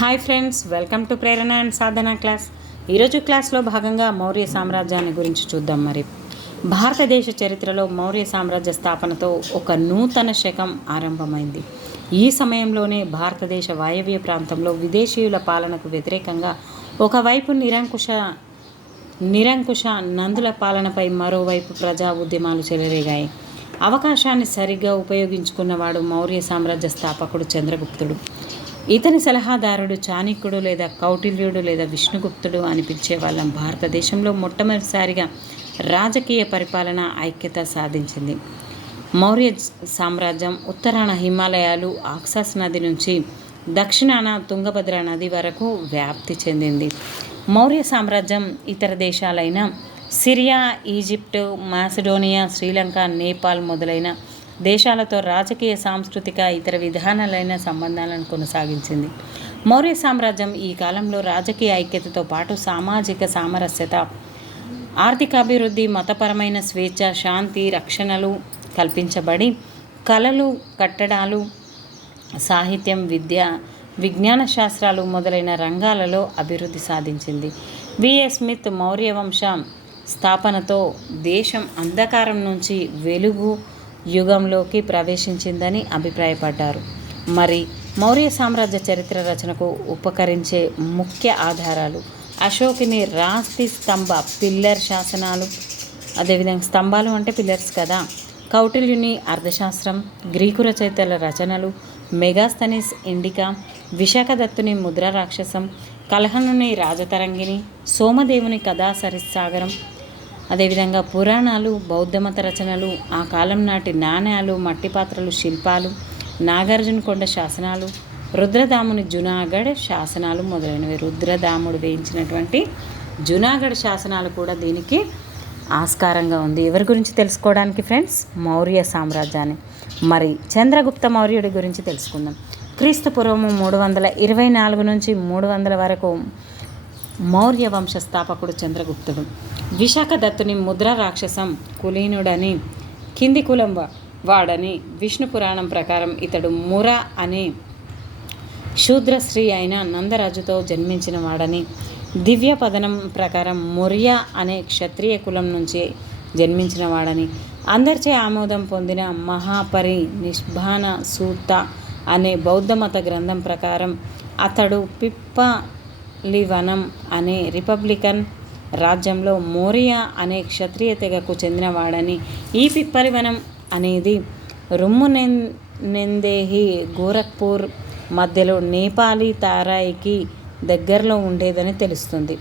Hi friends, welcome to Prerana and Sadhana class. ఈరోజు క్లాస్లో భాగంగా మౌర్య సామ్రాజ్యాన్ని గురించి చూద్దాం. భారతదేశ చరిత్రలో మౌర్య సామ్రాజ్య స్థాపనతో ఒక నూతన శకం ఆరంభమైంది. ఈ సమయంలోనే భారతదేశ వాయవ్య ప్రాంతంలో విదేశీయుల పాలనకు వ్యతిరేకంగా ఒకవైపు నిరంకుశ నందుల పాలనపై మరోవైపు ప్రజా ఉద్యమాలు చెలరేగాయి. అవకాశాన్ని సరిగ్గా ఉపయోగించుకున్నవాడు మౌర్య సామ్రాజ్య స్థాపకుడు చంద్రగుప్తుడు. ఇతని సలహాదారుడు చాణక్యుడు లేదా కౌటిల్యుడు లేదా విష్ణుగుప్తుడు అని పిలిచేవాళ్ళం. భారతదేశంలో మొట్టమొదటిసారిగా రాజకీయ పరిపాలన ఐక్యత సాధించింది. మౌర్య సామ్రాజ్యం ఉత్తరాన హిమాలయాలు, ఆక్సాస్ నది నుంచి దక్షిణాన తుంగభద్ర నది వరకు వ్యాప్తి చెందింది. మౌర్య సామ్రాజ్యం ఇతర దేశాలైన Syria, Egypt, Macedonia, Sri Lanka, Nepal మొదలైన దేశాలతో రాజకీయ, సాంస్కృతిక, ఇతర విధానాలైన సంబంధాలను కొనసాగించింది. మౌర్య సామ్రాజ్యం ఈ కాలంలో రాజకీయ ఐక్యతతో పాటు సామాజిక సామరస్యత, ఆర్థికాభివృద్ధి, మతపరమైన స్వేచ్ఛ, శాంతి, రక్షణలు కల్పించబడి కళలు, కట్టడాలు, సాహిత్యం, విద్య, విజ్ఞాన శాస్త్రాలు మొదలైన రంగాలలో అభివృద్ధి సాధించింది. విఎ స్మిత్ మౌర్య వంశ స్థాపనతో దేశం అంధకారం నుంచి వెలుగు యుగంలోకి ప్రవేశించిందని అభిప్రాయపడ్డారు. మౌర్య సామ్రాజ్య చరిత్ర రచనకు ఉపకరించే ముఖ్య ఆధారాలు అశోకుని రాతి స్తంభ పిల్లర్ శాసనాలు, అదేవిధంగా స్తంభాలు అంటే పిల్లర్స్ కదా, కౌటిల్యుని అర్థశాస్త్రం, గ్రీకు రచయితల రచనలు, మెగాస్తనీస్ ఇండికా, విశాఖదత్తుని ముద్రా రాక్షసం, కలహనుని రాజతరంగిణి, సోమదేవుని కథా సరిస్సాగరం, అదేవిధంగా పురాణాలు, బౌద్ధమత రచనలు, ఆ కాలం నాటి నాణ్యాలు, మట్టి పాత్రలు, శిల్పాలు, నాగార్జునకొండ శాసనాలు, రుద్రదాముని జునాగఢ్ శాసనాలు మొదలైనవి. రుద్రదాముడు వేయించినటువంటి జునాగఢ్ శాసనాలు కూడా దీనికి ఆస్కారంగా ఉంది. ఎవరి గురించి తెలుసుకోవడానికి ఫ్రెండ్స్? మౌర్య సామ్రాజ్యాన్ని. చంద్రగుప్త మౌర్యుడి గురించి తెలుసుకుందాం. క్రీస్తు పూర్వము 324 నుంచి 300 వరకు మౌర్య వంశ స్థాపకుడు చంద్రగుప్తుడు. విశాఖదత్తుని ముద్రా రాక్షసం కులీనుడని, కింది కులం వాడని విష్ణు పురాణం ప్రకారం ఇతడు ముర అనే శూద్రశ్రీ అయిన నందరాజుతో జన్మించిన వాడని, దివ్య పదనం ప్రకారం మొర్య అనే క్షత్రియ కులం నుంచి జన్మించిన వాడని, అందరిచే ఆమోదం పొందిన మహాపరి నిష్బాన సూత అనే బౌద్ధమత గ్రంథం ప్రకారం అతడు పిప్పలివనం అనే రిపబ్లికన్ రాజ్యంలో మోరియా అనే క్షత్రియ తెగకు చెందినవాడని, ఈ పిప్పలివనం అనేది రుమ్మునెందేహి గోరఖ్పూర్ మధ్యలో నేపాలీ తారాయికి దగ్గరలో ఉండేదని తెలుస్తుంది.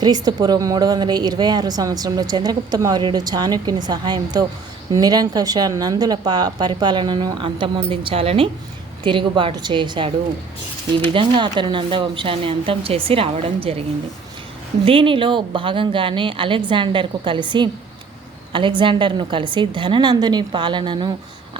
క్రీస్తు పూర్వం 326 సంవత్సరంలో చంద్రగుప్త మౌర్యుడు చాణక్యుని సహాయంతో నిరంకుశ నందుల పరిపాలనను అంతమొందించాలని తిరుగుబాటు చేశాడు. ఈ విధంగా అతను నందవంశాన్ని అంతం చేసి రావడం జరిగింది. దీనిలో భాగంగానే అలెగ్జాండర్ను కలిసి ధననందుని పాలనను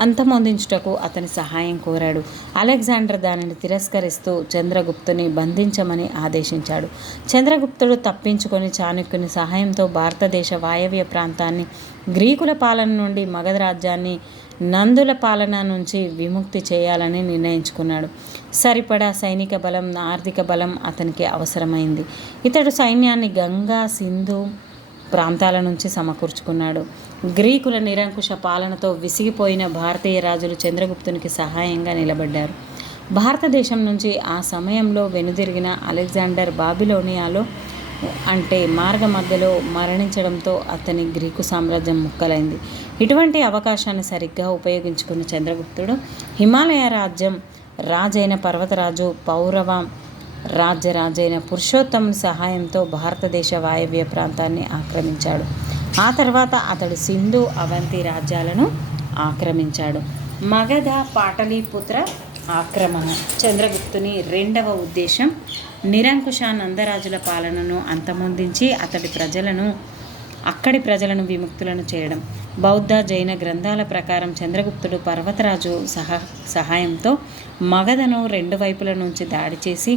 అంతమొందించుటకు అతని సహాయం కోరాడు. అలెగ్జాండర్ దానిని తిరస్కరిస్తూ చంద్రగుప్తుని బంధించమని ఆదేశించాడు. చంద్రగుప్తుడు తప్పించుకొని చాణక్యుని సహాయంతో భారతదేశ వాయవ్య ప్రాంతాన్ని గ్రీకుల పాలన నుండి, మగధ రాజ్యాన్ని నందుల పాలన నుంచి విముక్తి చేయాలని నిర్ణయించుకున్నాడు. సరిపడా సైనిక బలం, ఆర్థిక బలం అతనికి అవసరమైంది. ఇతడు సైన్యాన్ని గంగా, సింధు ప్రాంతాల నుంచి సమకూర్చుకున్నాడు. గ్రీకుల నిరంకుశ పాలనతో విసిగిపోయిన భారతీయ రాజులు చంద్రగుప్తునికి సహాయంగా నిలబడ్డారు. భారతదేశం నుంచి ఆ సమయంలో వెనుదిరిగిన అలెగ్జాండర్ బాబిలోనియాలో అంటే మార్గ మధ్యలో మరణించడంతో అతని గ్రీకు సామ్రాజ్యం ముక్కలైంది. ఇటువంటి అవకాశాన్ని సరిగ్గా ఉపయోగించుకున్న చంద్రగుప్తుడు హిమాలయ రాజ్యం రాజైన పర్వతరాజు, పౌరవ రాజ్యరాజైన పురుషోత్తముని సహాయంతో భారతదేశ వాయవ్య ప్రాంతాన్ని ఆక్రమించాడు. ఆ తర్వాత అతడు సింధు, అవంతి రాజ్యాలను ఆక్రమించాడు. మగధ, పాటలీపుత్ర ఆక్రమణ. చంద్రగుప్తుని రెండవ ఉద్దేశం నిరంకుశ నందరాజుల పాలనను అంతమొందించి అక్కడి ప్రజలను విముక్తులను చేయడం. బౌద్ధ, జైన గ్రంథాల ప్రకారం చంద్రగుప్తుడు పర్వతరాజు సహాయంతో మగధను 2 వైపుల నుంచి దాడి చేసి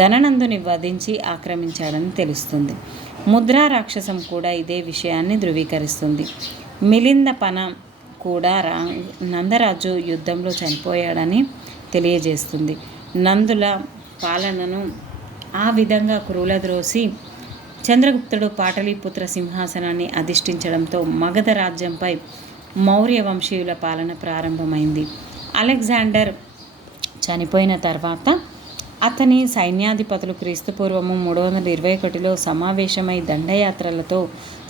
ధననందుని వధించి ఆక్రమించాడని తెలుస్తుంది. ముద్రా రాక్షసం కూడా ఇదే విషయాన్ని ధృవీకరిస్తుంది. మిలిందపన కూడా నందరాజు యుద్ధంలో చనిపోయాడని తెలియజేస్తుంది. నందుల పాలనను ఆ విధంగా క్రూలద్రోసి చంద్రగుప్తుడు పాటలీపుత్ర సింహాసనాన్ని అధిష్ఠించడంతో మగధ రాజ్యంపై మౌర్య వంశీయుల పాలన ప్రారంభమైంది. అలెగ్జాండర్ చనిపోయిన తర్వాత అతని సైన్యాధిపతులు క్రీస్తుపూర్వము 321లో సమావేశమై దండయాత్రలతో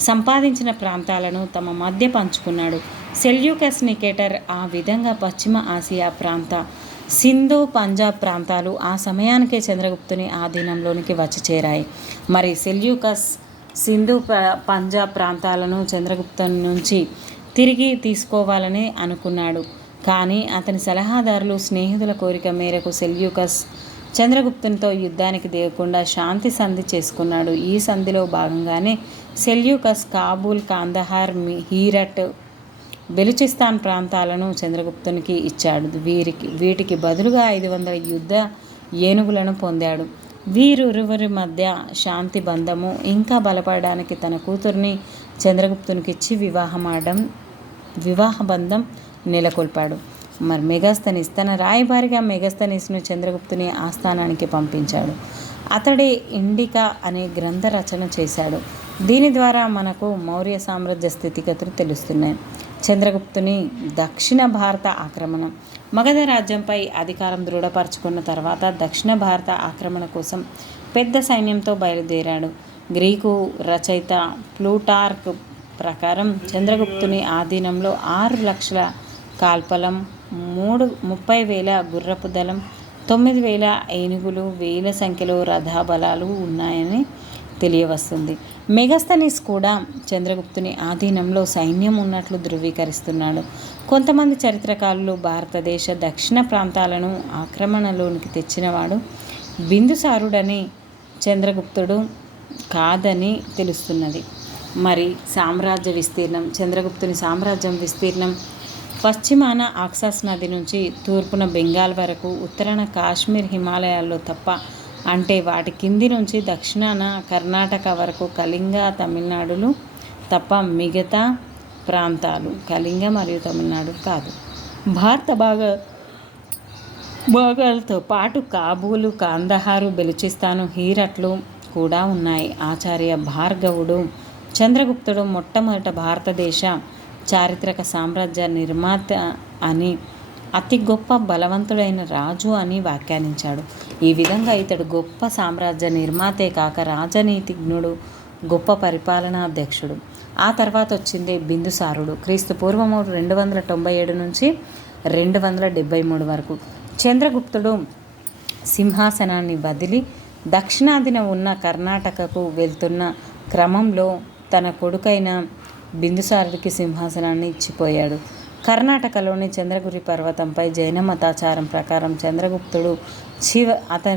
సంపాదించిన ప్రాంతాలను తమ మధ్య పంచుకున్నాడు. సెల్యూకస్ నికేటర్ ఆ విధంగా పశ్చిమ ఆసియా ప్రాంత, సింధు, పంజాబ్ ప్రాంతాలు ఆ సమయానికే చంద్రగుప్తుని ఆధీనంలోనికి వచ్చి చేరాయి. మరి సెల్యూకస్ సింధు, పంజాబ్ ప్రాంతాలను చంద్రగుప్తుని నుంచి తిరిగి తీసుకోవాలని అనుకున్నాడు. కానీ అతని సలహాదారులు, స్నేహితుల కోరిక మేరకు సెల్యూకస్ చంద్రగుప్తునితో యుద్ధానికి దిగకుండా శాంతి సంధి చేసుకున్నాడు. ఈ సంధిలో భాగంగానే సెల్యూకస్ కాబూల్, కాందహార్, హీరట్, బెలుచిస్తాన్ ప్రాంతాలను చంద్రగుప్తునికి ఇచ్చాడు. వీటికి బదులుగా 500 యుద్ధ ఏనుగులను పొందాడు. వీరిరువురి మధ్య శాంతి బంధము ఇంకా బలపడడానికి తన కూతుర్ని చంద్రగుప్తునికిచ్చి వివాహ బంధం నెలకొల్పాడు. మరి మెగాస్తనీస్ తన రాయబారిగా మెగాస్తనీస్ను చంద్రగుప్తుని ఆస్థానానికి పంపించాడు. అతడే ఇండికా అనే గ్రంథ రచన చేశాడు. దీని ద్వారా మనకు మౌర్య సామ్రాజ్య స్థితిగతులు తెలుస్తున్నాయి. చంద్రగుప్తుని దక్షిణ భారత ఆక్రమణ. మగధ రాజ్యంపై అధికారం దృఢపరచుకున్న తర్వాత దక్షిణ భారత ఆక్రమణ కోసం పెద్ద సైన్యంతో బయలుదేరాడు. గ్రీకు రచయిత ప్లూటార్క్ ప్రకారం చంద్రగుప్తుని ఆధీనంలో 6 లక్షల కాల్పలం, 30,000 గుర్రపు దళం, 9,000 ఏనుగులు, వేల సంఖ్యలో రథబలాలు ఉన్నాయని తెలియవస్తుంది. మెగాస్తనీస్ కూడా చంద్రగుప్తుని ఆధీనంలో సైన్యం ఉన్నట్లు ధృవీకరిస్తున్నాడు. కొంతమంది చరిత్రకారులు భారతదేశ దక్షిణ ప్రాంతాలను ఆక్రమణలోనికి తెచ్చినవాడు బిందుసారుడని, చంద్రగుప్తుడు కాదని తెలుస్తున్నది. మరి సామ్రాజ్య విస్తీర్ణం. చంద్రగుప్తుని సామ్రాజ్యం విస్తీర్ణం పశ్చిమాన ఆక్సాస్ నది నుంచి తూర్పున బెంగాల్ వరకు, ఉత్తరాన కాశ్మీర్, హిమాలయాల్లో తప్ప, అంటే వాటి కింది నుంచి దక్షిణాన కర్ణాటక వరకు కళింగ, తమిళనాడులు తప్ప మిగతా ప్రాంతాలు కళింగ మరియు తమిళనాడు కాదు. భారత భాగాలతో పాటు కాబూలు, కాందహారు, బెలుచిస్తాను, హీరట్లు కూడా ఉన్నాయి. ఆచార్య భార్గవుడు చంద్రగుప్తుడు మొట్టమొదట భారతదేశ చారిత్రక సామ్రాజ్య నిర్మాత అని, అతి గొప్ప బలవంతుడైన రాజు అని వ్యాఖ్యానించాడు. ఈ విధంగా ఇతడు గొప్ప సామ్రాజ్య నిర్మాతే కాక రాజనీతిజ్ఞుడు, గొప్ప పరిపాలనాధ్యక్షుడు. ఆ తర్వాత వచ్చిందే బిందుసారుడు. క్రీస్తుపూర్వము 297 నుంచి 273 వరకు. చంద్రగుప్తుడు సింహాసనాన్ని వదిలి దక్షిణాదిన ఉన్న కర్ణాటకకు వెళ్తున్న క్రమంలో తన కొడుకైన బిందుసారుడికి సింహాసనాన్ని ఇచ్చిపోయాడు. కర్ణాటకలోని చంద్రగిరి పర్వతంపై జైన మతాచారం ప్రకారం చంద్రగుప్తుడు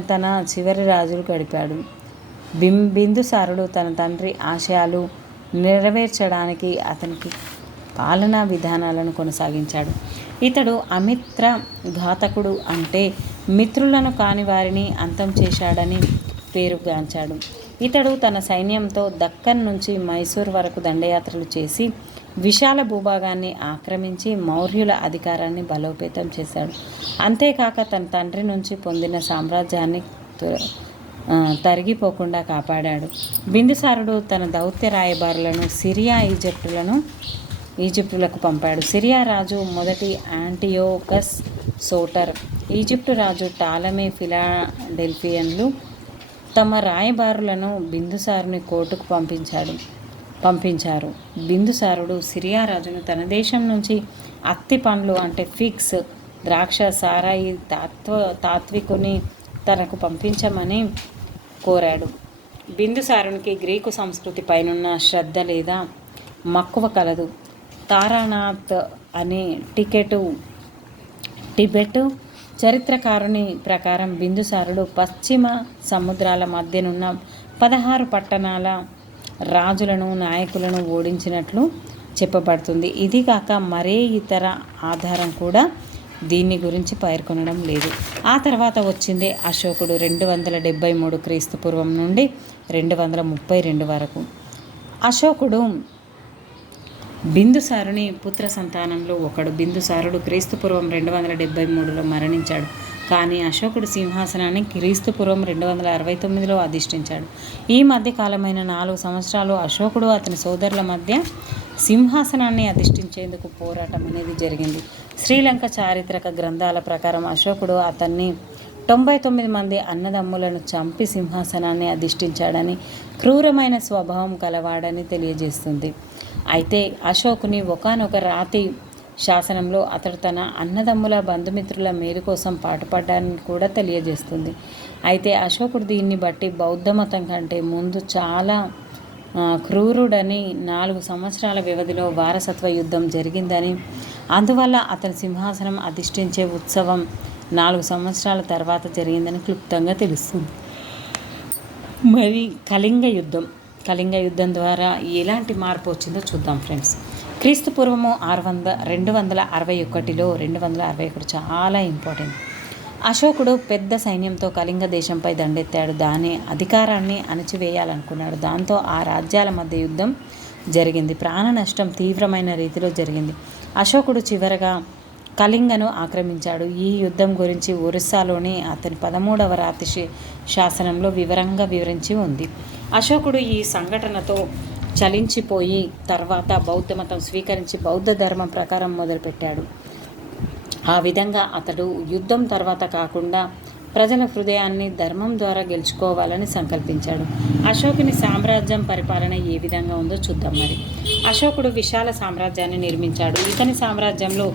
తన చివరి రాజులు గడిపాడు. బిందుసారుడు తన తండ్రి ఆశయాలు నెరవేర్చడానికి అతనికి పాలనా విధానాలను కొనసాగించాడు. ఇతడు అమిత్ర ఘాతకుడు, అంటే మిత్రులను కాని వారిని అంతం చేశాడని పేరుగాంచాడు. ఇతడు తన సైన్యంతో దక్కన్ నుంచి మైసూర్ వరకు దండయాత్రలు చేసి విశాల భూభాగాన్ని ఆక్రమించి మౌర్యుల అధికారాన్ని బలోపేతం చేశాడు. అంతేకాక తన తండ్రి నుంచి పొందిన సామ్రాజ్యాన్ని తరిగిపోకుండా కాపాడాడు. బిందుసారుడు తన దౌత్య రాయబారులను సిరియా, ఈజిప్టులకు పంపాడు. సిరియా రాజు మొదటి యాంటియోకస్ సోటర్, ఈజిప్టు రాజు టాలమీ ఫిలాడెల్ఫియన్లు తమ రాయబారులను బిందుసారుని కోర్టుకు పంపించారు. బిందుసారుడు సిరియా రాజును తన దేశం నుంచి అత్తి పండ్లు, అంటే ఫిగ్స్, ద్రాక్ష, సారాయి, తాత్వికుని తనకు పంపించమని కోరాడు. బిందుసారునికి గ్రీకు సంస్కృతి పైనున్న శ్రద్ధ లేదా మక్కువ కలదు. తారానాథ్ అనే టిబెట్ చరిత్రకారుని ప్రకారం బిందుసారుడు పశ్చిమ సముద్రాల మధ్యనున్న 16 పట్టణాల రాజులను, నాయకులను ఓడించినట్లు చెప్పబడుతుంది. ఇది కాక మరే ఇతర ఆధారం కూడా దీన్ని గురించి పేర్కొనడం లేదు. ఆ తర్వాత వచ్చిందే అశోకుడు 273 క్రీస్తుపూర్వం నుండి 232 వరకు. అశోకుడు బిందుసారుని పుత్ర సంతానంలో ఒకడు. బిందుసారుడు క్రీస్తుపూర్వం 273లో మరణించాడు. కానీ అశోకుడు సింహాసనాన్ని క్రీస్తుపూర్వం 269లో అధిష్ఠించాడు. ఈ మధ్య కాలమైన 4 సంవత్సరాలు అశోకుడు అతని సోదరుల మధ్య సింహాసనాన్ని అధిష్ఠించేందుకు పోరాటం అనేది జరిగింది. శ్రీలంక చారిత్రక గ్రంథాల ప్రకారం అశోకుడు అతన్ని 99 మంది అన్నదమ్ములను చంపి సింహాసనాన్ని అధిష్ఠించాడని, క్రూరమైన స్వభావం కలవాడని తెలియజేస్తుంది. అయితే అశోకుని ఒకానొక రాతి శాసనంలో అతడు తన అన్నదమ్ముల బంధుమిత్రుల మేలు కోసం పాటుపడ్డాన్ని కూడా తెలియజేస్తుంది. అయితే అశోకుడు దీన్ని బట్టి బౌద్ధ మతం కంటే ముందు చాలా క్రూరుడని, 4 సంవత్సరాల వ్యవధిలో వారసత్వ యుద్ధం జరిగిందని, అందువల్ల అతని సింహాసనం అధిష్ఠించే ఉత్సవం 4 సంవత్సరాల తర్వాత జరిగిందని క్లుప్తంగా తెలుస్తుంది. మరి కళింగ యుద్ధం ద్వారా ఎలాంటి మార్పు వచ్చిందో చూద్దాం ఫ్రెండ్స్. క్రీస్తు పూర్వము 261లో 261 చాలా ఇంపార్టెంట్. అశోకుడు పెద్ద సైన్యంతో కళింగ దేశంపై దండెత్తాడు. దాని అధికారాన్ని అణచివేయాలనుకున్నాడు. దాంతో ఆ రాజ్యాల మధ్య యుద్ధం జరిగింది. ప్రాణ నష్టం తీవ్రమైన రీతిలో జరిగింది. అశోకుడు చివరగా కళింగను ఆక్రమించాడు. ఈ యుద్ధం గురించి ఒరిస్సాలోని అతని 13వ రాతి శాసనంలో వివరంగా వివరించి ఉంది. అశోకుడు ఈ సంఘటనతో చలించిపోయి తర్వాత బౌద్ధ మతం స్వీకరించి బౌద్ధ ధర్మం ప్రకారం మొదలుపెట్టాడు. ఆ విధంగా అతడు యుద్ధం తర్వాత కాకుండా ప్రజల హృదయాన్ని ధర్మం ద్వారా గెలుచుకోవాలని సంకల్పించాడు. అశోకుని సామ్రాజ్యం పరిపాలన ఏ విధంగా ఉందో చూద్దాం. మరి అశోకుడు విశాల సామ్రాజ్యాన్ని నిర్మించాడు. ఇతని సామ్రాజ్యంలో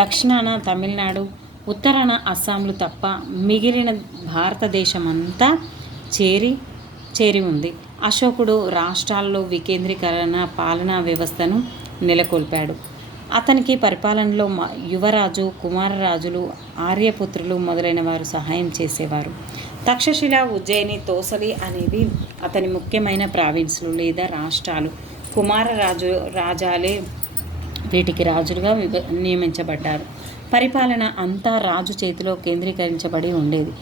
దక్షిణాన తమిళనాడు, ఉత్తరాన అస్సాంలు తప్ప మిగిలిన భారతదేశమంతా చేరి ఉంది. అశోకుడు రాష్ట్రాల్లో వికేంద్రీకరణ పాలనా వ్యవస్థను నెలకొల్పాడు. అతనికి పరిపాలనలో యువరాజు, కుమారరాజులు, ఆర్యపుత్రులు మొదలైన వారు సహాయం చేసేవారు. తక్షశిల, ఉజ్జయిని, తోసలి అనేవి అతని ముఖ్యమైన ప్రావిన్సులు లేదా రాష్ట్రాలు. రాజాలే వీటికి రాజులుగా నియమించబడ్డారు. పరిపాలన అంతా రాజు చేతిలో కేంద్రీకరించబడి ఉండేది.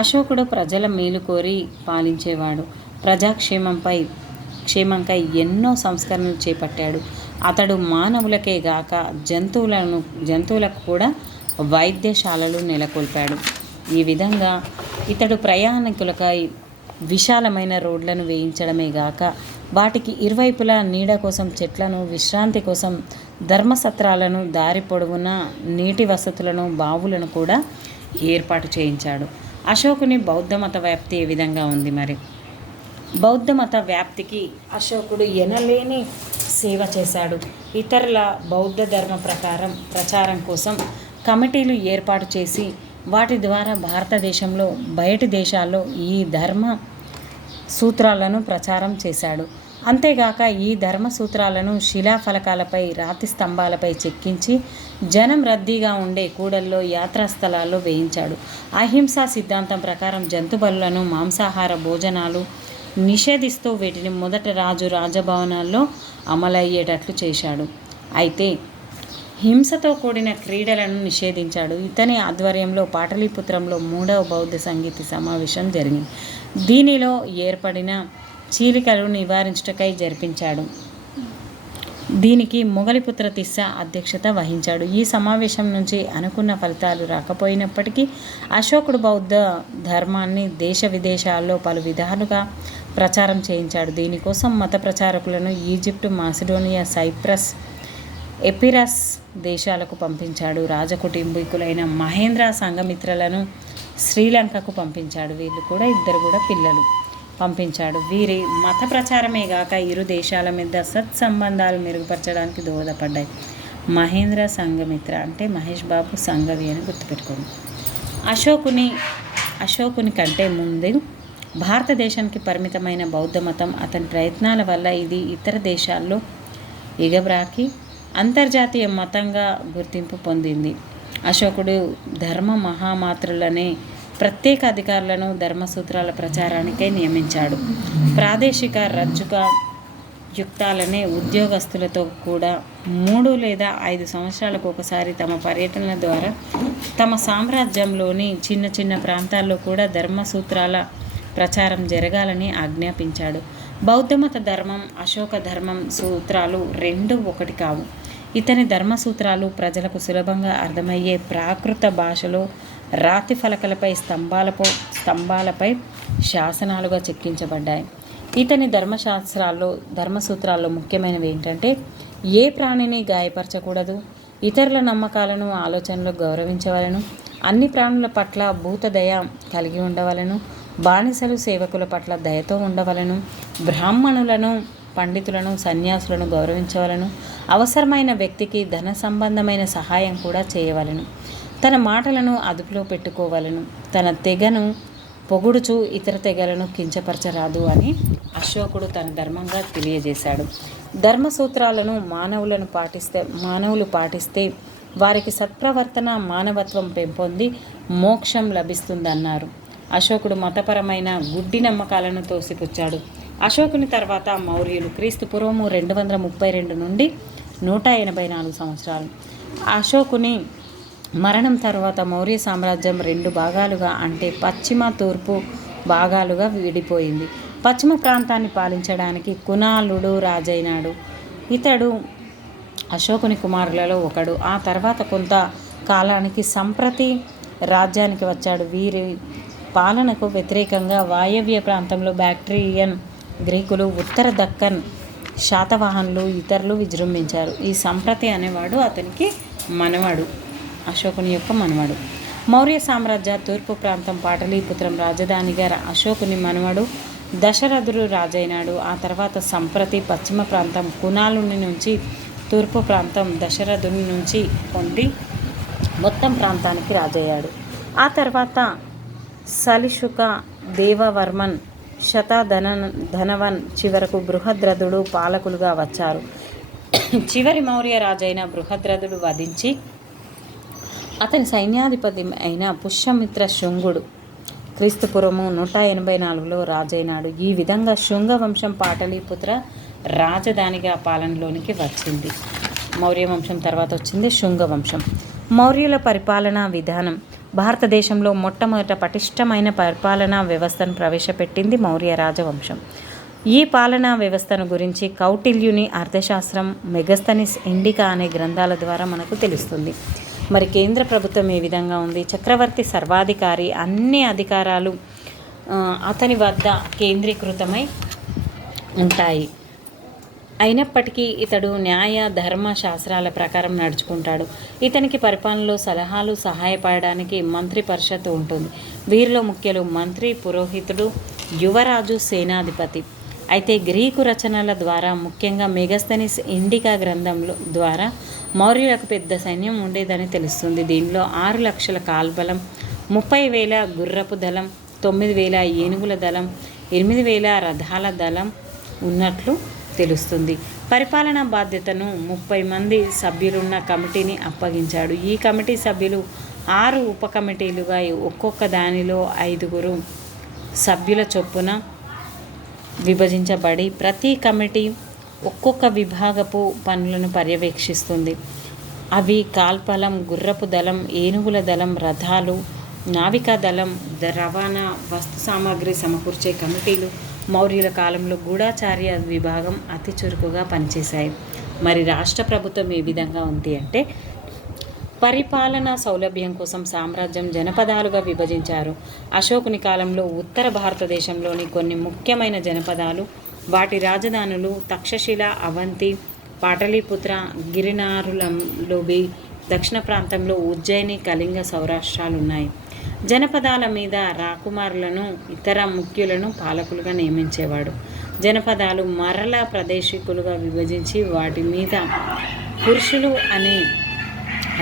అశోకుడు ప్రజల మేలు కోరి పాలించేవాడు. క్షేమంకై ఎన్నో సంస్కరణలు చేపట్టాడు. అతడు మానవులకే గాక జంతువులకు కూడా వైద్యశాలలు నెలకొల్పాడు. ఈ విధంగా ఇతడు ప్రయాణికులకై విశాలమైన రోడ్లను వేయించడమే గాక వాటికి ఇరువైపులా నీడ కోసం చెట్లను, విశ్రాంతి కోసం ధర్మసత్రాలను, దారి పొడవున నీటి వసతులను, బావులను కూడా ఏర్పాటు చేయించాడు. అశోకుని బౌద్ధమత వ్యాప్తి ఏ విధంగా ఉంది? మరి బౌద్ధమత వ్యాప్తికి అశోకుడు ఎనలేని సేవ చేశాడు. ఇతరుల బౌద్ధ ధర్మ ప్రచారం కోసం కమిటీలు ఏర్పాటు చేసి వాటి ద్వారా భారతదేశంలో బయటి దేశాల్లో ఈ ధర్మ సూత్రాలను ప్రచారం చేశాడు. అంతేగాక ఈ ధర్మ సూత్రాలను శిలాఫలకాలపై, రాతి స్తంభాలపై చెక్కించి జనం రద్దీగా ఉండే కూడల్లో, యాత్రాస్థలాల్లో వేయించాడు. అహింసా సిద్ధాంతం ప్రకారం జంతు బలులను, మాంసాహార భోజనాలు నిషేధిస్తూ వీటిని మొదట రాజభవనాల్లో అమలయ్యేటట్లు చేశాడు. అయితే హింసతో కూడిన క్రీడలను నిషేధించాడు. ఇతని ఆధ్వర్యంలో పాటలీపుత్రంలో 3వ బౌద్ధ సంగీత సమావేశం జరిగింది. దీనిలో ఏర్పడిన చీలికలు నివారించుటకై జరిపించాడు. దీనికి మొగలిపుత్ర తిస్స అధ్యక్షత వహించాడు. ఈ సమావేశం నుంచి అనుకున్న ఫలితాలు రాకపోయినప్పటికీ అశోకుడు బౌద్ధ ధర్మాన్ని దేశ విదేశాల్లో పలు విధాలుగా ప్రచారం చేయించాడు. దీనికోసం మత ప్రచారకులను ఈజిప్టు, మాసిడోనియా, సైప్రస్, ఎపిరస్ దేశాలకు పంపించాడు. రాజకుటుంబీకులైన మహేంద్ర సంఘమిత్రులను శ్రీలంకకు పంపించాడు. వీళ్ళు కూడా ఇద్దరు పిల్లలు పంపించాడు. వీరి మత ప్రచారమే గాక ఇరు దేశాల మీద సత్సంబంధాలు మెరుగుపరచడానికి దోహదపడ్డాయి. మహేంద్ర సంఘమిత్ర అంటే మహేష్ బాబు సంఘవి అని గుర్తుపెట్టుకోండి. అశోకుని కంటే ముందు భారతదేశానికి పరిమితమైన బౌద్ధ మతం అతని ప్రయత్నాల వల్ల ఇది ఇతర దేశాల్లో ఎగబ్రాకి అంతర్జాతీయ మతంగా గుర్తింపు పొందింది. అశోకుడు ధర్మ మహామాత్రులనే ప్రత్యేక అధికారులను ధర్మసూత్రాల ప్రచారానికై నియమించాడు. ప్రాదేశిక రజ్జుక యుక్తాలనే ఉద్యోగస్తులతో కూడా 3 లేదా 5 సంవత్సరాలకు ఒకసారి తమ పర్యటనల ద్వారా తమ సామ్రాజ్యంలోని చిన్న చిన్న ప్రాంతాల్లో కూడా ధర్మసూత్రాల ప్రచారం జరగాలని ఆజ్ఞాపించాడు. బౌద్ధమత ధర్మం, అశోక ధర్మం సూత్రాలు రెండూ ఒకటి కావు. ఇతని ధర్మసూత్రాలు ప్రజలకు సులభంగా అర్థమయ్యే ప్రాకృత భాషలో రాతి ఫలకలపై స్తంభాలపై శాసనాలుగా చెక్కించబడ్డాయి. ఇతని ధర్మసూత్రాల్లో ముఖ్యమైనవి ఏంటంటే, ఏ ప్రాణిని గాయపరచకూడదు, ఇతరుల నమ్మకాలను ఆలోచనలు గౌరవించవలను, అన్ని ప్రాణుల పట్ల భూతదయ కలిగి ఉండవలను, బానిసలు సేవకుల పట్ల దయతో ఉండవలను, బ్రాహ్మణులను పండితులను సన్యాసులను గౌరవించవలను, అవసరమైన వ్యక్తికి ధన సంబంధమైన సహాయం కూడా చేయవలను, తన మాటలను అదుపులో పెట్టుకోవలను, తన తెగను పొగుడుచు ఇతర తెగలను కించపరచరాదు అని అశోకుడు తన ధర్మంగా తెలియజేశాడు. ధర్మసూత్రాలను మానవులు పాటిస్తే వారికి సత్ప్రవర్తన మానవత్వం పెంపొంది మోక్షం లభిస్తుందన్నారు. అశోకుడు మతపరమైన గుడ్డి నమ్మకాలను తోసిపుచ్చాడు. అశోకుని తర్వాత మౌర్యులు క్రీస్తుపూర్వము 232 నుండి 184 సంవత్సరాలు. అశోకుని మరణం తర్వాత మౌర్య సామ్రాజ్యం 2 భాగాలుగా అంటే పశ్చిమ తూర్పు భాగాలుగా విడిపోయింది. పశ్చిమ ప్రాంతాన్ని పాలించడానికి కునాలుడు రాజైనాడు. ఇతడు అశోకుని కుమారులలో ఒకడు. ఆ తర్వాత కొంత కాలానికి సంప్రతి రాజ్యానికి వచ్చాడు. వీరి పాలనకు వ్యతిరేకంగా వాయవ్య ప్రాంతంలో బ్యాక్ట్రియన్ గ్రీకులు, ఉత్తర దక్కన్ శాతవాహనులు ఇతరులు విజృంభించారు. ఈ సంప్రతి అనేవాడు అతనికి మనవడు, అశోకుని యొక్క మనవడు. మౌర్య సామ్రాజ్య తూర్పు ప్రాంతం పాటలీపుత్రం రాజధానిగా అశోకుని మనవడు దశరథుడు రాజైనాడు. ఆ తర్వాత సంప్రతి పశ్చిమ ప్రాంతం కునాలుని నుంచి తూర్పు ప్రాంతం దశరథుని నుంచి పొంది మొత్తం ప్రాంతానికి రాజయ్యాడు. ఆ తర్వాత సలిశుక, దేవవర్మన్, శతధనవన్, చివరకు బృహద్రథుడు పాలకులుగా వచ్చారు. చివరి మౌర్య రాజైన బృహద్రథుడు వధించి అతని సైన్యాధిపతి అయిన పుష్యమిత్ర శుంగుడు క్రీస్తుపూర్వము 184లో రాజైనాడు. ఈ విధంగా శుంగ వంశం పాటలీపుత్ర రాజధానిగా పాలనలోనికి వచ్చింది. మౌర్య వంశం తర్వాత వచ్చింది శుంగ వంశం. మౌర్యుల పరిపాలనా విధానం. భారతదేశంలో మొట్టమొదట పటిష్టమైన పరిపాలనా వ్యవస్థను ప్రవేశపెట్టింది మౌర్య రాజవంశం. ఈ పాలనా వ్యవస్థను గురించి కౌటిల్యుని అర్థశాస్త్రం, మెగస్తనిస్ ఇండికా అనే గ్రంథాల ద్వారా మనకు తెలుస్తుంది. మరి కేంద్ర ప్రభుత్వం ఏ విధంగా ఉంది? చక్రవర్తి సర్వాధికారి, అన్ని అధికారాలు అతని వద్ద కేంద్రీకృతమై ఉంటాయి. అయినప్పటికీ ఇతడు న్యాయ ధర్మ శాస్త్రాల ప్రకారం నడుచుకుంటాడు. ఇతనికి పరిపాలనలో సలహాలు సహాయపడడానికి మంత్రి పరిషత్ ఉంటుంది. వీరిలో ముఖ్యులు మంత్రి, పురోహితుడు, యువరాజు, సేనాధిపతి. అయితే గ్రీకు రచనల ద్వారా, ముఖ్యంగా మెగస్తనిస్ ఇండికా గ్రంథంలో ద్వారా మౌర్యులకు పెద్ద సైన్యం ఉండేదని తెలుస్తుంది. దీనిలో 6 లక్షల కాల్బలం, 30,000 గుర్రపు దళం, 9,000 ఏనుగుల దళం, 8,000 రథాల దళం ఉన్నట్లు తెలుస్తుంది. పరిపాలనా బాధ్యతను 30 మంది సభ్యులున్న కమిటీని అప్పగించాడు. ఈ కమిటీ సభ్యులు 6 ఉప కమిటీలుగా ఒక్కొక్క దానిలో 5 సభ్యుల చొప్పున విభజించబడి ప్రతి కమిటీ ఒక్కొక్క విభాగపు పనులను పర్యవేక్షిస్తుంది. అవి కాల్పలం, గుర్రపు దళం, ఏనుగుల దళం, రథాలు, నావికా దళం, రవాణా, వస్తు సామాగ్రి సమకూర్చే కమిటీలు. మౌర్యుల కాలంలో గూఢాచార్య విభాగం అతి చురుకుగా పనిచేశాయి. మరి రాష్ట్ర ప్రభుత్వం ఏ విధంగా ఉంది అంటే, పరిపాలనా సౌలభ్యం కోసం సామ్రాజ్యం జనపదాలుగా విభజించారు. అశోకుని కాలంలో ఉత్తర భారతదేశంలోని కొన్ని ముఖ్యమైన జనపదాలు, వాటి రాజధానులు తక్షశిల, అవంతి, పాటలీపుత్ర, గిరినారులలోబి, దక్షిణ ప్రాంతంలో ఉజ్జయిని, కళింగ, సౌరాష్ట్రాలు ఉన్నాయి. జనపదాల మీద రాకుమారులను, ఇతర ముఖ్యులను పాలకులుగా నియమించేవాడు. జనపదాలు మరల ప్రదేశికులుగా విభజించి వాటి మీద పురుషులు అనే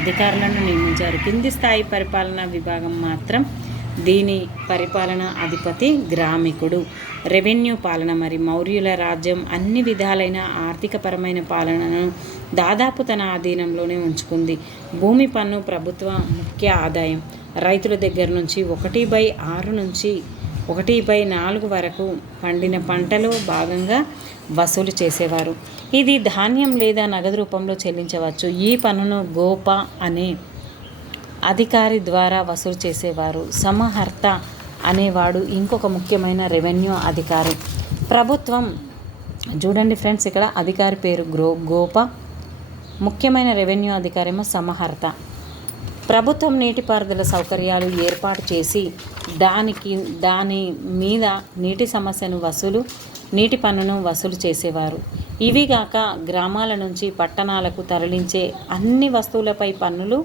అధికారులను నియమించారు. కింది స్థాయి పరిపాలనా విభాగం మాత్రం దీని పరిపాలనా అధిపతి గ్రామికుడు. రెవెన్యూ పాలన. మరి మౌర్యుల రాజ్యం అన్ని విధాలైన ఆర్థికపరమైన పాలనను దాదాపు తన ఆధీనంలోనే ఉంచుకుంది. భూమి పన్ను ప్రభుత్వ ముఖ్య ఆదాయం. రైతుల దగ్గర నుంచి 1/6 నుంచి 1/4 వరకు పండిన పంటలో భాగంగా వసూలు చేసేవారు. ఇది ధాన్యం లేదా నగదు రూపంలో చెల్లించవచ్చు. ఈ పన్నును గోప అనే అధికారి ద్వారా వసూలు చేసేవారు. సమహర్త అనేవాడు ఇంకొక ముఖ్యమైన రెవెన్యూ అధికారి. ప్రభుత్వం చూడండి ఫ్రెండ్స్, ఇక్కడ అధికారి పేరు గోప, ముఖ్యమైన రెవెన్యూ అధికారి ఏమో సమహర్త. ప్రభుత్వం నీటిపారుదల సౌకర్యాలు ఏర్పాటు చేసి దాని మీద నీటి పన్నును వసూలు చేసేవారు. ఇవిగాక గ్రామాల నుంచి పట్టణాలకు తరలించే అన్ని వస్తువులపై పన్నులు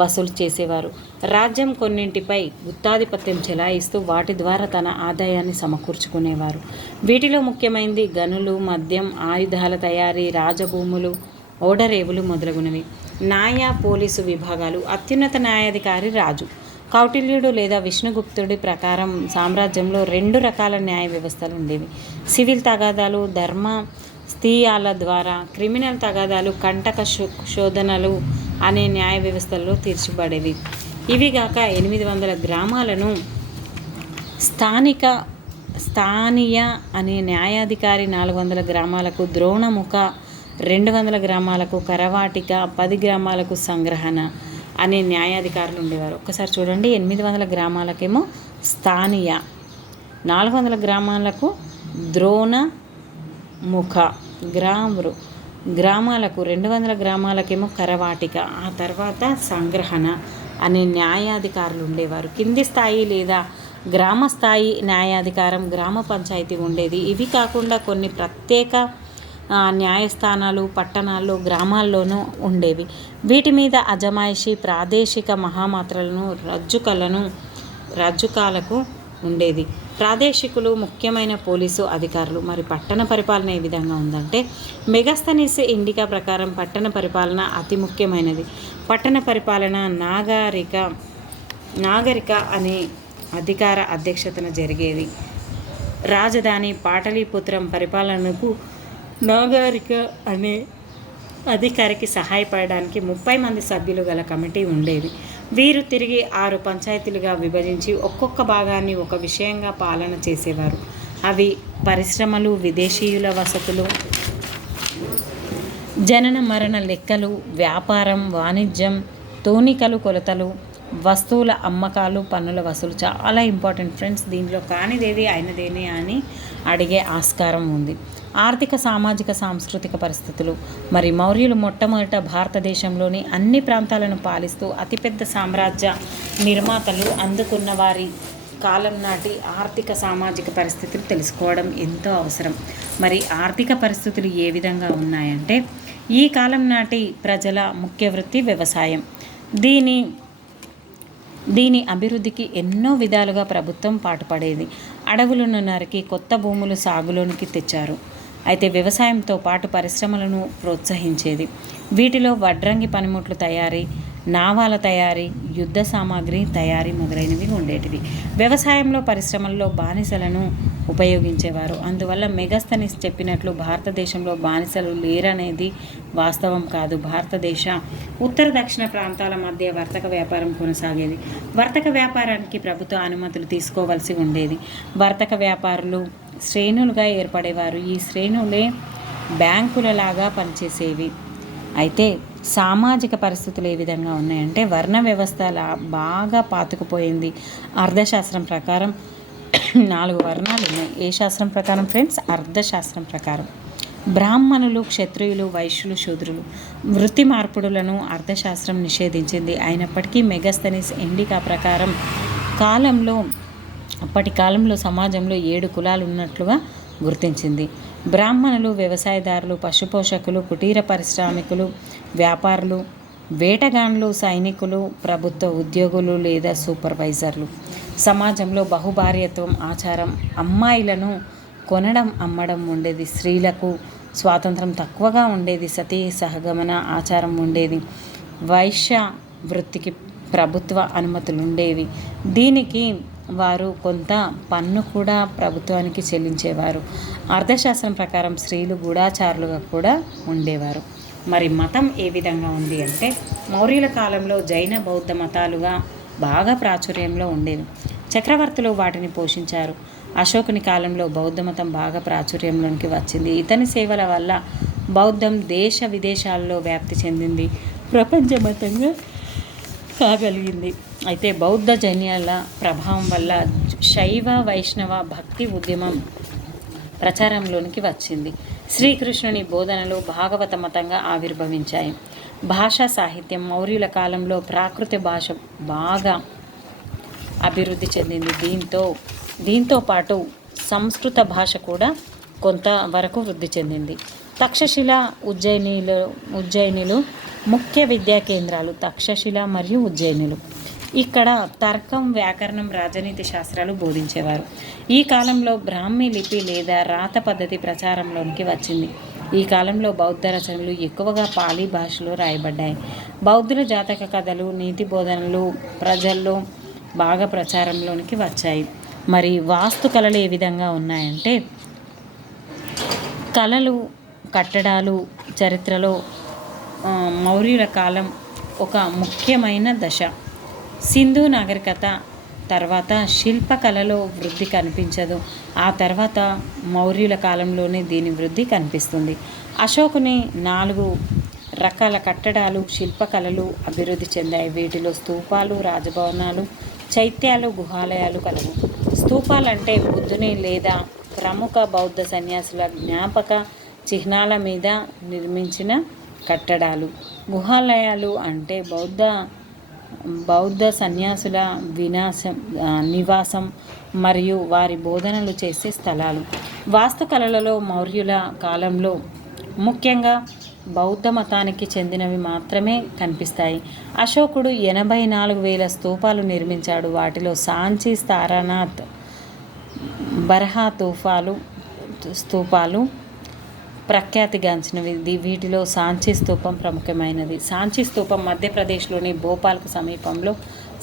వసూలు చేసేవారు. రాజ్యం కొన్నింటిపై గుత్తాధిపత్యం చెలాయిస్తూ వాటి ద్వారా తన ఆదాయాన్ని సమకూర్చుకునేవారు. వీటిలో ముఖ్యమైనది గనులు, మద్యం, ఆయుధాల తయారీ, రాజభూములు, ఓడరేవులు మొదలగునవి. న్యాయ, పోలీసు విభాగాలు. అత్యున్నత న్యాయాధికారి రాజు. కౌటిల్యుడు లేదా విష్ణుగుప్తుడి ప్రకారం సామ్రాజ్యంలో 2 రకాల న్యాయ వ్యవస్థలు ఉండేవి. సివిల్ తగాదాలు ధర్మ స్థీయాల ద్వారా, క్రిమినల్ తగాదాలు కంటక శోధనలు అనే న్యాయ వ్యవస్థల్లో తీర్చబడేవి. ఇవిగాక 800 గ్రామాలను స్థానీయ అనే న్యాయాధికారి, 400 గ్రామాలకు ద్రోణముఖ, 200 గ్రామాలకు కరవాటిక, 10 గ్రామాలకు సంగ్రహణ అనే న్యాయాధికారులు ఉండేవారు. ఒక్కసారి చూడండి, 800 గ్రామాలకేమో స్థానీయ, 400 గ్రామాలకు ద్రోణముఖ గ్రామాలకు, 200 గ్రామాలకేమో కరవాటిక, ఆ తర్వాత సంగ్రహణ అనే న్యాయాధికారులు ఉండేవారు. కింది స్థాయి లేదా గ్రామ స్థాయి న్యాయాధికారం, గ్రామ పంచాయతీ ఉండేది. ఇవి కాకుండా కొన్ని ప్రత్యేక న్యాయస్థానాలు పట్టణాల్లో, గ్రామాల్లోనూ ఉండేవి. వీటి మీద అజమాయిషి, ప్రాదేశిక మహామాత్రలను, రజ్జుకాలకు ఉండేది. ప్రాదేశికులు ముఖ్యమైన పోలీసు అధికారులు. మరి పట్టణ పరిపాలన ఏ విధంగా ఉందంటే, మెగాస్తనీస్ ఇండికా ప్రకారం పట్టణ పరిపాలన అతి ముఖ్యమైనది. పట్టణ పరిపాలన నాగరిక అనే అధికార అధ్యక్షతన జరిగేది. రాజధాని పాటలీపుత్రం పరిపాలనకు నాగరిక అనే అధికారికి సహాయపడడానికి 30 మంది సభ్యులు గల కమిటీ ఉండేది. వీరు తిరిగి 6 పంచాయతీలుగా విభజించి ఒక్కొక్క భాగాన్ని ఒక విషయంగా పాలన చేసేవారు. అవి పరిశ్రమలు, విదేశీయుల వసతులు, జనన మరణ లెక్కలు, వ్యాపారం, వాణిజ్యం, తూనికలు, కొలతలు, వస్తువుల అమ్మకాలు, పన్నుల వసూలు. చాలా ఇంపార్టెంట్ ఫ్రెండ్స్. దీంట్లో కానిదేది అయినదేనే అని అడిగే ఆస్కారం ఉంది. ఆర్థిక, సామాజిక, సాంస్కృతిక పరిస్థితులు. మరి మౌర్యులు మొట్టమొదట భారతదేశంలోని అన్ని ప్రాంతాలను పాలిస్తూ అతిపెద్ద సామ్రాజ్య నిర్మాతలు. అందుకున్న వారి కాలం నాటి ఆర్థిక, సామాజిక పరిస్థితులు తెలుసుకోవడం ఎంతో అవసరం. మరి ఆర్థిక పరిస్థితులు ఏ విధంగా ఉన్నాయంటే, ఈ కాలం నాటి ప్రజల ముఖ్య వృత్తి వ్యవసాయం. దీని అభివృద్ధికి ఎన్నో విధాలుగా ప్రభుత్వం పాటుపడేది. అడవులను నరికి కొత్త భూములు సాగులోనికి తెచ్చారు. అయితే వ్యవసాయంతో పాటు పరిశ్రమలను ప్రోత్సహించేది. వీటిలో వడ్రంగి పనిముట్లు తయారీ, నావాల తయారీ, యుద్ధ సామాగ్రి తయారీ మొదలైనవి ఉండేటివి. వ్యవసాయంలో, పరిశ్రమల్లో బానిసలను ఉపయోగించేవారు. అందువల్ల మెగాస్తనీస్ చెప్పినట్లు భారతదేశంలో బానిసలు లేరనేది వాస్తవం కాదు. భారతదేశ ఉత్తర దక్షిణ ప్రాంతాల మధ్య వర్తక వ్యాపారం కొనసాగేది. వర్తక వ్యాపారానికి ప్రభుత్వ అనుమతులు తీసుకోవాల్సి ఉండేది. వర్తక వ్యాపారులు శ్రేణులుగా ఏర్పడేవారు. ఈ శ్రేణులే బ్యాంకులలాగా పనిచేసేవి. అయితే సామాజిక పరిస్థితులు ఏ విధంగా ఉన్నాయంటే, వర్ణ వ్యవస్థ బాగా పాతుకుపోయింది. అర్థశాస్త్రం ప్రకారం 4 వర్ణాలు ఉన్నాయి. ఏ శాస్త్రం ప్రకారం ఫ్రెండ్స్? అర్థశాస్త్రం ప్రకారం. బ్రాహ్మణులు, క్షత్రియులు, వైశ్యులు, శూద్రులు. వృత్తి మార్పుడులను అర్థశాస్త్రం నిషేధించింది. అయినప్పటికీ మెగాస్తనీస్ ఇండికా ప్రకారం అప్పటి కాలంలో సమాజంలో 7 కులాలు ఉన్నట్లుగా గుర్తించింది. బ్రాహ్మణులు, వ్యవసాయదారులు, పశుపోషకులు, కుటీర పారిశ్రామికులు, వ్యాపారులు, వేటగాండ్లు, సైనికులు, ప్రభుత్వ ఉద్యోగులు లేదా సూపర్వైజర్లు. సమాజంలో బహుభార్యత్వం ఆచారం, అమ్మాయిలను కొనడం, అమ్మడం ఉండేది. స్త్రీలకు స్వాతంత్రం తక్కువగా ఉండేది. సతీ సహగమన ఆచారం ఉండేది. వైశ్య వృత్తికి ప్రభుత్వ అనుమతులు ఉండేవి. దీనికి వారు కొంత పన్ను కూడా ప్రభుత్వానికి చెల్లించేవారు. అర్థశాస్త్రం ప్రకారం స్త్రీలు గూఢాచారులుగా కూడా ఉండేవారు. మరి మతం ఏ విధంగా ఉంది అంటే, మౌర్యుల కాలంలో జైన, బౌద్ధ మతాలుగా బాగా ప్రాచుర్యంలో ఉండేవి. చక్రవర్తులు వాటిని పోషించారు. అశోకుని కాలంలో బౌద్ధ మతం బాగా ప్రాచుర్యంలోనికి వచ్చింది. ఇతని సేవల వల్ల బౌద్ధం దేశ విదేశాల్లో వ్యాప్తి చెందింది, ప్రపంచ మతంగా కాగలిగింది. అయితే బౌద్ధ జైన్యాల ప్రభావం వల్ల శైవ, వైష్ణవ భక్తి ఉద్యమం ప్రచారంలోనికి వచ్చింది. శ్రీకృష్ణుని బోధనలు భాగవత మతంగా ఆవిర్భవించాయి. భాషా సాహిత్యం మౌర్యుల కాలంలో ప్రాకృత భాష బాగా అభివృద్ధి చెందింది. దీంతో పాటు సంస్కృత భాష కూడా కొంతవరకు వృద్ధి చెందింది. తక్షశిల, ఉజ్జయినిలు ముఖ్య విద్యా కేంద్రాలు. తక్షశిల మరియు ఉజ్జయినిలు ఇక్కడ తర్కం, వ్యాకరణం, రాజనీతి శాస్త్రాలు బోధించేవారు. ఈ కాలంలో బ్రాహ్మీ లిపి లేదా రాత పద్ధతి ప్రచారంలోనికి వచ్చింది. ఈ కాలంలో బౌద్ధ రచనలు ఎక్కువగా పాలీ భాషలో రాయబడ్డాయి. బౌద్ధుల జాతక కథలు, నీతి బోధనలు ప్రజల్లో బాగా ప్రచారంలోనికి వచ్చాయి. మరి వాస్తు కళలు ఏ విధంగా ఉన్నాయంటే, కళలు, కట్టడాలు చరిత్రలో మౌర్యుల కాలం ఒక ముఖ్యమైన దశ. సింధు నాగరికత తర్వాత శిల్పకళలో వృద్ధి కనిపించదు. ఆ తర్వాత మౌర్యుల కాలంలోనే దీని వృద్ధి కనిపిస్తుంది. అశోకుని 4 రకాల కట్టడాలు, శిల్పకళలు అభివృద్ధి చెందాయి. వీటిలో స్తూపాలు, రాజభవనాలు, చైత్యాలు, గుహాలయాలు కలవు. స్తూపాలంటే బుద్ధుని లేదా ప్రముఖ బౌద్ధ సన్యాసుల జ్ఞాపక చిహ్నాల మీద నిర్మించిన కట్టడాలు. గుహాలయాలు అంటే బౌద్ధ సన్యాసుల నివాసం మరియు వారి బోధనలు చేసే స్థలాలు. వాస్తుకళలలో మౌర్యుల కాలంలో ముఖ్యంగా బౌద్ధ మతానికి చెందినవి మాత్రమే కనిపిస్తాయి. అశోకుడు 84,000 స్తూపాలు నిర్మించాడు. వాటిలో సాంచి, తారానాథ్, బర్హా స్తూపాలు ప్రఖ్యాతిగాంచినవి. వీటిలో సాంచి స్తూపం ప్రముఖమైనది. సాంచి స్తూపం మధ్యప్రదేశ్లోని భోపాల్కు సమీపంలో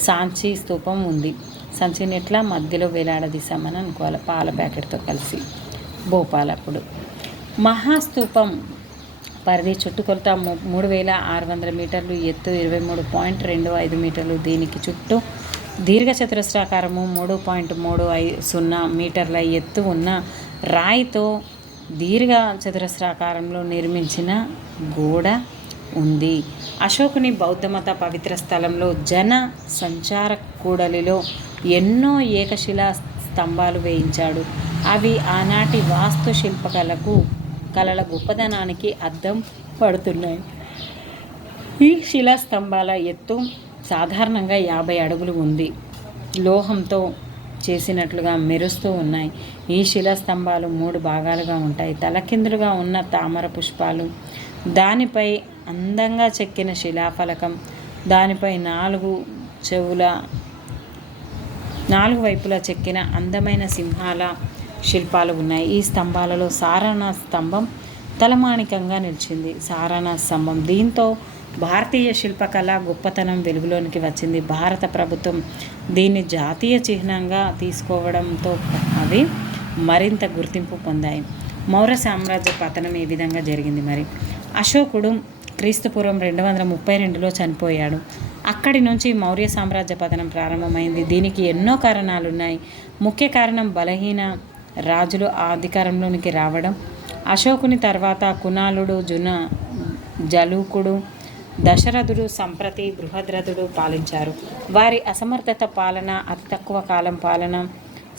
సాంచి స్తూపం ఉంది. సంచిని ఎట్లా మధ్యలో వేలాడదీసామని అనుకోవాలి, పాల ప్యాకెట్తో కలిసి. భోపాల్ అప్పుడు మహాస్తూపం పరిధి చుట్టుకొలత 3,600 మీటర్లు, ఎత్తు 23.25 మీటర్లు. దీనికి చుట్టూ దీర్ఘచతురస్రాకారము 3.30 మీటర్ల ఎత్తు ఉన్న రాయితో దీర్ఘ చతురస్రాకారంలో నిర్మించిన గోడ ఉంది. అశోకుని బౌద్ధమత పవిత్ర స్థలంలో జన సంచార కూడలిలో ఎన్నో ఏకశిలా స్తంభాలు వేయించాడు. అవి ఆనాటి వాస్తు కళల గొప్పదనానికి అద్దం పడుతున్నాయి. ఈ శిలా స్తంభాల ఎత్తు సాధారణంగా 50 అడుగులు ఉంది. లోహంతో చేసినట్లుగా మెరుస్తూ ఉన్నాయి. ఈ శిలా స్తంభాలు 3 భాగాలుగా ఉంటాయి. తలకిందులుగా ఉన్న తామర పుష్పాలు, దానిపై అందంగా చెక్కిన శిలాఫలకం, దానిపై 4 వైపులా చెక్కిన అందమైన సింహాల శిల్పాలు ఉన్నాయి. ఈ స్తంభాలలో సారనాథ్ స్తంభం తలమానికంగా నిలిచింది. సారనాథ్ స్తంభం దీంతో భారతీయ శిల్పకళ గొప్పతనం వెలుగులోనికి వచ్చింది. భారత ప్రభుత్వం దీన్ని జాతీయ చిహ్నంగా తీసుకోవడంతో అవి మరింత గుర్తింపు పొందాయి. మౌర్య సామ్రాజ్య పతనం ఏ విధంగా జరిగింది? మరి అశోకుడు క్రీస్తుపూర్వం 232లో చనిపోయాడు. అక్కడి నుంచి మౌర్య సామ్రాజ్య పతనం ప్రారంభమైంది. దీనికి ఎన్నో కారణాలున్నాయి. ముఖ్య కారణం బలహీన రాజులు అధికారంలోనికి రావడం. అశోకుని తర్వాత కునాలుడు, జలూకుడు, దశరథుడు, సంప్రతి, బృహద్రథుడు పాలించారు. వారి అసమర్థత పాలన, అతి తక్కువ కాలం పాలన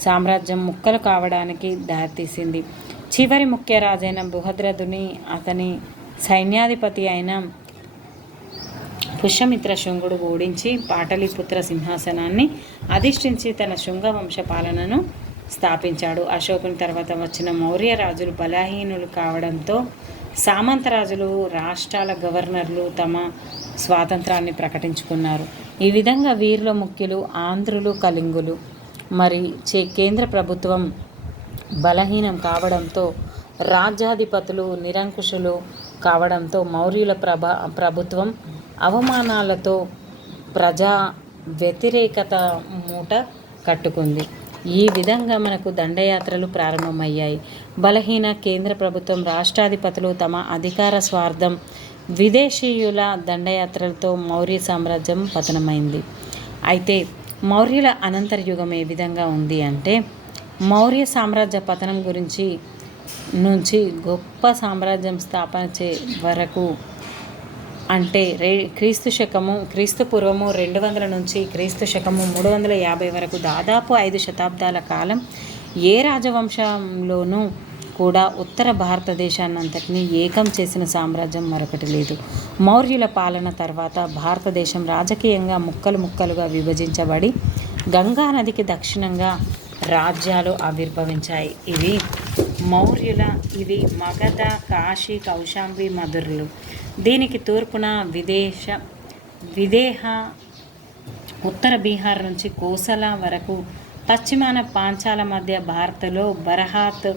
సామ్రాజ్యం ముక్కలు కావడానికి దారితీసింది. చివరి ముఖ్య రాజైన బృహద్రథుని అతని సైన్యాధిపతి అయిన పుష్యమిత్ర శుంగుడు ఓడించి పాటలీపుత్ర సింహాసనాన్ని అధిష్ఠించి తన శుంగ వంశ పాలనను స్థాపించాడు. అశోకుని తర్వాత వచ్చిన మౌర్య రాజులు బలహీనులు కావడంతో సామంతరాజులు, రాష్ట్రాల గవర్నర్లు తమ స్వాతంత్రాన్ని ప్రకటించుకున్నారు. ఈ విధంగా వీరిలో ముఖ్యులు ఆంధ్రులు, కళింగులు. మరి కేంద్ర ప్రభుత్వం బలహీనం కావడంతో, రాజ్యాధిపతులు నిరంకుశులు కావడంతో మౌర్యుల ప్రభుత్వం అవమానాలతో ప్రజా వ్యతిరేకత మూట కట్టుకుంది. ఈ విధంగా మనకు దండయాత్రలు ప్రారంభమయ్యాయి. బలహీన కేంద్ర ప్రభుత్వం, రాష్ట్రాధిపతులు తమ అధికార స్వార్థం, విదేశీయుల దండయాత్రలతో మౌర్య సామ్రాజ్యం పతనమైంది. అయితే మౌర్యుల అనంతర యుగం ఏ విధంగా ఉంది అంటే, మౌర్య సామ్రాజ్య పతనం నుంచి గొప్ప సామ్రాజ్యం స్థాపన వరకు అంటే క్రీస్తు పూర్వము 200 నుంచి క్రీస్తు శకము 350 వరకు దాదాపు 5 శతాబ్దాల కాలం ఏ రాజవంశంలోనూ కూడా ఉత్తర భారతదేశాన్నంతటినీ ఏకం చేసిన సామ్రాజ్యం మరొకటి లేదు. మౌర్యుల పాలన తర్వాత భారతదేశం రాజకీయంగా ముక్కలు ముక్కలుగా విభజించబడి గంగా నదికి దక్షిణంగా రాజ్యాలు ఆవిర్భవించాయి. ఇవి మగధ, కాశీ, కౌశాంబి, మధురలు. దీనికి తూర్పున విదేహ, ఉత్తర బీహార్ నుంచి కోసల వరకు, పశ్చిమాన పాంచాల మధ్య భారత్లో బరహాత్,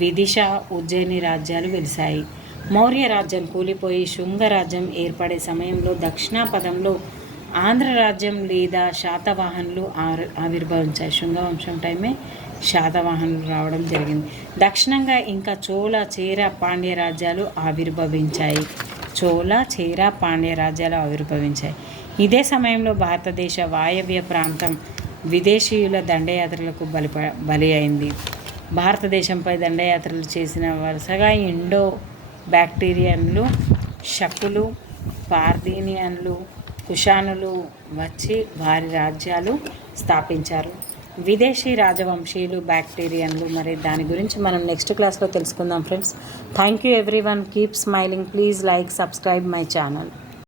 విదిశ, ఉజ్జయిని రాజ్యాలు వెలిశాయి. మౌర్య రాజ్యం కూలిపోయి శుంగ రాజ్యం ఏర్పడే సమయంలో దక్షిణాపథంలో ఆంధ్ర రాజ్యం లేదా శాతవాహనులు ఆవిర్భవించాయి. శుంగవంశం టైమే శాతవాహనులు రావడం జరిగింది. దక్షిణంగా ఇంకా చోళ, చేర, పాండ్య రాజ్యాలు ఆవిర్భవించాయి. ఇదే సమయంలో భారతదేశ వాయవ్య ప్రాంతం విదేశీయుల దండయాత్రలకు బలి అయింది. భారతదేశంపై దండయాత్రలు చేసిన వరుసగా ఇండో బ్యాక్టీరియన్లు, శకులు, పార్థియన్లు, కుషానులు వచ్చి వారి రాజ్యాలు స్థాపించారు. విదేశీ రాజవంశీయులు, బ్యాక్టీరియన్లు. మరి దాని గురించి మనం నెక్స్ట్ క్లాస్లో తెలుసుకుందాం friends. Thank you everyone. Keep smiling. Please like, subscribe my channel.